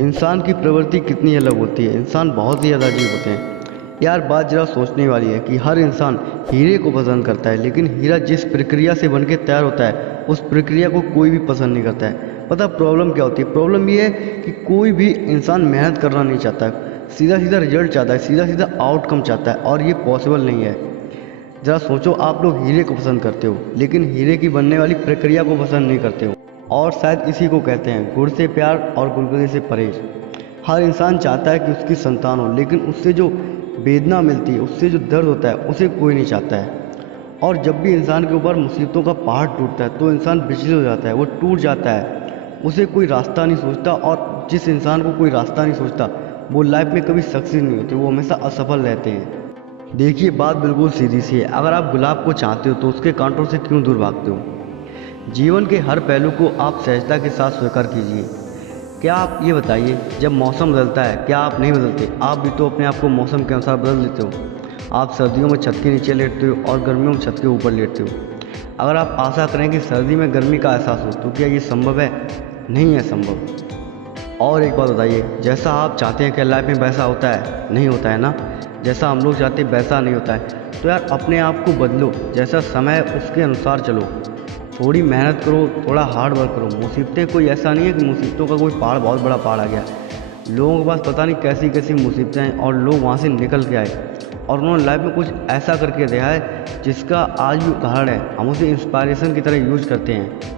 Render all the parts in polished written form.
इंसान की प्रवृत्ति कितनी अलग होती है। इंसान बहुत ही ज़्यादा अजीब होते हैं यार। बात जरा सोचने वाली है कि हर इंसान हीरे को पसंद करता है, लेकिन हीरा जिस प्रक्रिया से बनके तैयार होता है उस प्रक्रिया को कोई भी पसंद नहीं करता है। पता प्रॉब्लम क्या होती है? प्रॉब्लम ये है कि कोई भी इंसान मेहनत करना नहीं चाहता है, सीधा सीधा रिजल्ट चाहता है, सीधा सीधा आउटकम चाहता है, और ये पॉसिबल नहीं है। ज़रा सोचो, आप लोग हीरे को पसंद करते हो लेकिन हीरे की बनने वाली प्रक्रिया को पसंद नहीं करते हो, और शायद इसी को कहते हैं गुड़ से प्यार और गुलगुले से परहेज। हर इंसान चाहता है कि उसकी संतान हो, लेकिन उससे जो वेदना मिलती है, उससे जो दर्द होता है, उसे कोई नहीं चाहता है। और जब भी इंसान के ऊपर मुसीबतों का पहाड़ टूटता है तो इंसान विचलित हो जाता है, वो टूट जाता है, उसे कोई रास्ता नहीं सोचता। और जिस इंसान को कोई रास्ता नहीं सोचता वो लाइफ में कभी सक्सेस नहीं होते, वो हमेशा असफल रहते हैं। देखिए, बात बिल्कुल सीधी सी है। अगर आप गुलाब को चाहते हो तो उसके कांटों से क्यों दूर भागते हो? जीवन के हर पहलू को आप सहजता के साथ स्वीकार कीजिए। क्या आप ये बताइए, जब मौसम बदलता है क्या आप नहीं बदलते? आप भी तो अपने आप को मौसम के अनुसार बदल देते हो। आप सर्दियों में छत के नीचे लेटते हो और गर्मियों में छत के ऊपर लेटते हो। अगर आप आशा करें कि सर्दी में गर्मी का एहसास हो तो क्या ये संभव है? नहीं है संभव। और एक बात बताइए, जैसा आप चाहते हैं क्या लाइफ में वैसा होता है? नहीं होता है ना। जैसा हम लोग चाहते हैं वैसा नहीं होता है। तो यार अपने आप को बदलो, जैसा समय है उसके अनुसार चलो, थोड़ी मेहनत करो, थोड़ा हार्ड वर्क करो। मुसीबतें कोई ऐसा नहीं है कि मुसीबतों का कोई पहाड़ बहुत बड़ा पहाड़ आ गया। लोगों के पास पता नहीं कैसी कैसी मुसीबतें हैं और लोग वहाँ से निकल के आए और उन्होंने लाइफ में कुछ ऐसा करके दिया है जिसका आज भी उदाहरण है। हम उसे इंस्पायरेशन की तरह यूज करते हैं।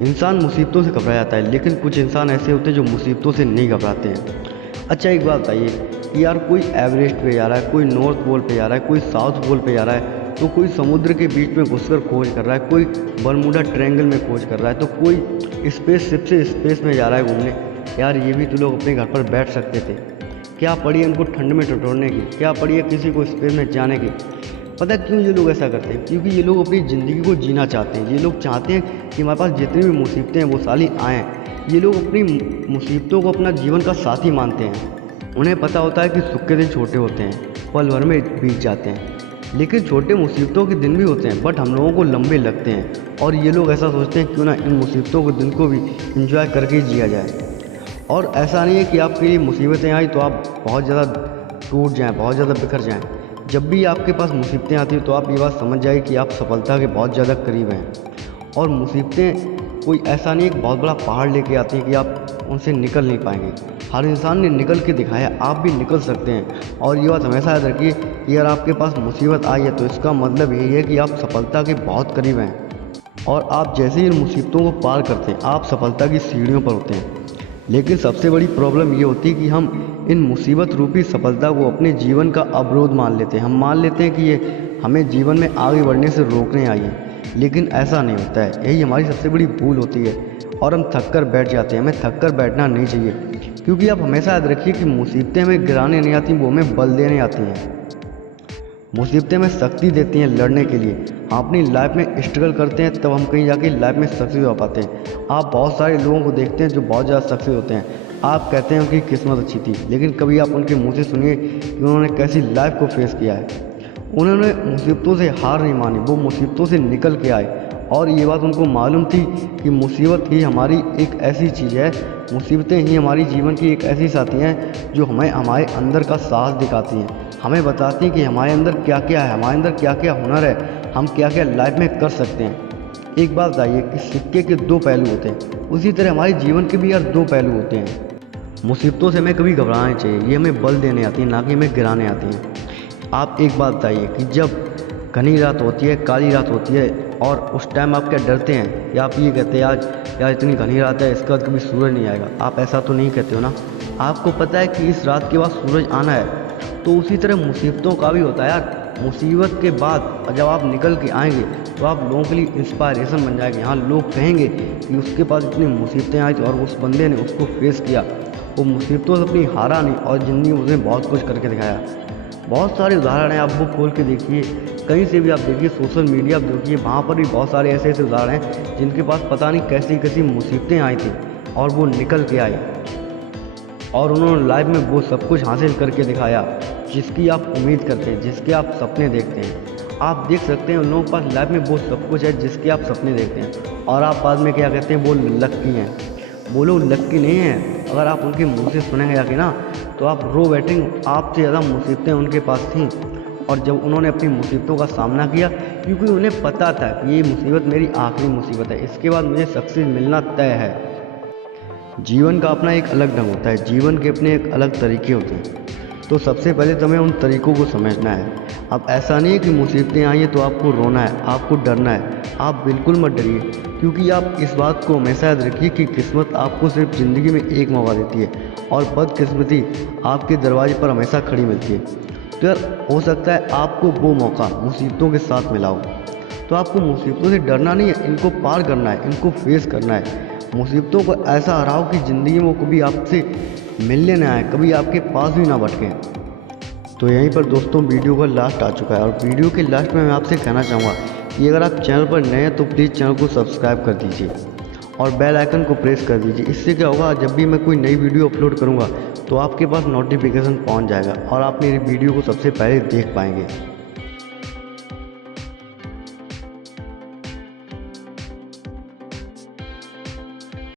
इंसान मुसीबतों से घबरा जाता है, लेकिन कुछ इंसान ऐसे होते हैं जो मुसीबतों से नहीं घबराते हैं। अच्छा, एक बात बताइए कि यार कोई एवरेस्ट पे जा रहा है, कोई नॉर्थ पोल पे जा रहा है, कोई साउथ पोल पे जा रहा है, तो कोई समुद्र के बीच में घुसकर खोज कर रहा है, कोई बरमूडा ट्रायंगल में खोज कर रहा है, तो कोई स्पेसशिप से स्पेस में जा रहा है घूमने। यार ये भी तो लोग अपने घर पर बैठ सकते थे। क्या पड़ी है उनको ठंड में टटोलने की? क्या पड़ी है किसी को स्पेस में जाने की? पता है क्यों ये लोग ऐसा करते हैं? क्योंकि ये लोग अपनी ज़िंदगी को जीना चाहते हैं। ये लोग चाहते हैं कि हमारे पास जितनी भी मुसीबतें हैं वो साली आएँ। ये लोग अपनी मुसीबतों को अपना जीवन का साथी मानते हैं। उन्हें पता होता है कि सुख के दिन छोटे होते हैं, पल भर में बीत जाते हैं, लेकिन छोटे मुसीबतों के दिन भी होते हैं, बट हम लोगों को लंबे लगते हैं। और ये लोग ऐसा सोचते हैं क्यों ना इन मुसीबतों के दिन को भी एंजॉय करके जिया जाए। और ऐसा नहीं है कि आपके लिए मुसीबतें आई तो आप बहुत ज़्यादा टूट जाएं, बहुत ज़्यादा बिखर जाएं। जब भी आपके पास मुसीबतें आती हैं तो आप ये बात समझ जाइए कि आप सफलता के बहुत ज़्यादा करीब हैं। और मुसीबतें कोई ऐसा नहीं है कि बहुत बड़ा पहाड़ लेके आती हैं कि आप उनसे निकल नहीं पाएंगे। हर इंसान ने निकल के दिखाया, आप भी निकल सकते हैं। और ये बात हमेशा याद रखिए कि अगर आपके पास मुसीबत आई है तो इसका मतलब यही है कि आप सफलता के बहुत करीब हैं। और आप जैसे ही इन मुसीबतों को पार करते हैं आप सफलता की सीढ़ियों पर होते हैं। लेकिन सबसे बड़ी प्रॉब्लम ये होती है कि हम इन मुसीबत रूपी सफलता को अपने जीवन का अवरोध मान लेते हैं। हम मान लेते हैं कि ये हमें जीवन में आगे बढ़ने से रोकने आई है, लेकिन ऐसा नहीं होता है। यही हमारी सबसे बड़ी भूल होती है और हम थक कर बैठ जाते हैं। हमें थक कर बैठना नहीं चाहिए, क्योंकि आप हमेशा याद रखिए कि मुसीबतें हमें गिराने नहीं आती, वो हमें बल देने आती हैं। मुसीबतें हमें शक्ति देती हैं लड़ने के लिए। हम अपनी लाइफ में स्ट्रगल करते हैं तब हम कहीं जाके लाइफ में सक्सेस हो पाते हैं। आप बहुत सारे लोगों को देखते हैं जो बहुत ज़्यादा सक्सेस होते हैं। आप कहते हैं उनकी किस्मत अच्छी थी, लेकिन कभी आप उनके मुँह से सुनिए कि उन्होंने कैसी लाइफ को फेस किया है। उन्होंने मुसीबतों से हार नहीं मानी, वो मुसीबतों से निकल के आए। और ये बात उनको मालूम थी कि मुसीबत ही हमारी एक ऐसी चीज़ है, मुसीबतें ही हमारी जीवन की एक ऐसी साथी हैं जो हमें हमारे अंदर का साहस दिखाती हैं, हमें बताती हैं कि हमारे अंदर क्या क्या है, हमारे अंदर क्या क्या हुनर है, हम क्या क्या लाइफ में कर सकते हैं। एक बात बताइए कि सिक्के के दो पहलू होते हैं, उसी तरह हमारे जीवन के भी यार दो पहलू होते हैं। मुसीबतों से हमें कभी घबराना नहीं चाहिए, ये हमें बल देने आती हैं, ना कि हमें गिराने आती हैं। आप एक बात बताइए कि जब घनी रात होती है, काली रात होती है, और उस टाइम आप क्या डरते हैं या आप ये कहते हैं आज यार इतनी घनी रात है, इसके बाद कभी सूरज नहीं आएगा? आप ऐसा तो नहीं कहते हो ना। आपको पता है कि इस रात के बाद सूरज आना है। तो उसी तरह मुसीबतों का भी होता है यार। मुसीबत के बाद जब आप निकल के आएंगे तो आप लोगों के लिए इंस्पायरेशन बन जाएंगे। हाँ, लोग कहेंगे कि उसके पास इतनी मुसीबतें आई थी और उस बंदे ने उसको फेस किया, वो मुसीबतों से अपनी हारा नहीं और ज़िंदगी में उसने बहुत कुछ करके दिखाया। बहुत सारे उदाहरण हैं, आप बुक खोल के देखिए, कहीं से भी आप देखिए, सोशल मीडिया आप देखिए, वहाँ पर भी बहुत सारे ऐसे ऐसे उदाहरण हैं जिनके पास पता नहीं कैसी कैसी मुसीबतें आई थी और वो निकल के आए और उन्होंने लाइफ में वो सब कुछ हासिल करके दिखाया जिसकी आप उम्मीद करते हैं, जिसके आप सपने देखते हैं। आप देख सकते हैं उन लोगों के पास लाइफ में वो सब कुछ है जिसके आप सपने देखते हैं, और आप बाद में क्या कहते हैं वो लक्की हैं। वो लोग लक्की नहीं हैं, अगर आप उनके मुंह से सुनेंगे जाके ना तो आप रो बैठेंगे। आपसे ज़्यादा मुसीबतें उनके पास थीं, और जब उन्होंने अपनी मुसीबतों का सामना किया, क्योंकि उन्हें पता था कि ये मुसीबत मेरी आखिरी मुसीबत है, इसके बाद मुझे सक्सेस मिलना तय है। जीवन का अपना एक अलग ढंग होता है, जीवन के अपने एक अलग तरीके होते हैं। तो सबसे पहले तुम्हें उन तरीकों को समझना है। अब ऐसा नहीं है कि मुसीबतें आई हैं तो आपको रोना है, आपको डरना है। आप बिल्कुल मत डरिए, क्योंकि आप इस बात को हमेशा याद रखिए कि किस्मत आपको सिर्फ ज़िंदगी में एक मौका देती है और बदकिस्मती आपके दरवाजे पर हमेशा खड़ी मिलती है। तो यार हो सकता है आपको वो मौका मुसीबतों के साथ मिला हो। तो आपको मुसीबतों से डरना नहीं है, इनको पार करना है, इनको फेस करना है। मुसीबतों को ऐसा हराओ कि ज़िंदगी में वो कभी आपसे मिलने ना आए, कभी आपके पास भी ना भटकें। तो यहीं पर दोस्तों वीडियो का लास्ट आ चुका है, और वीडियो के लास्ट में मैं आपसे कहना चाहूँगा कि अगर आप चैनल पर नए हैं तो प्लीज़ चैनल को सब्सक्राइब कर दीजिए और बेल आइकन को प्रेस कर दीजिए। इससे क्या होगा, जब भी मैं कोई नई वीडियो अपलोड करूँगा तो आपके पास नोटिफिकेशन पहुँच जाएगा और आप मेरी वीडियो को सबसे पहले देख पाएंगे।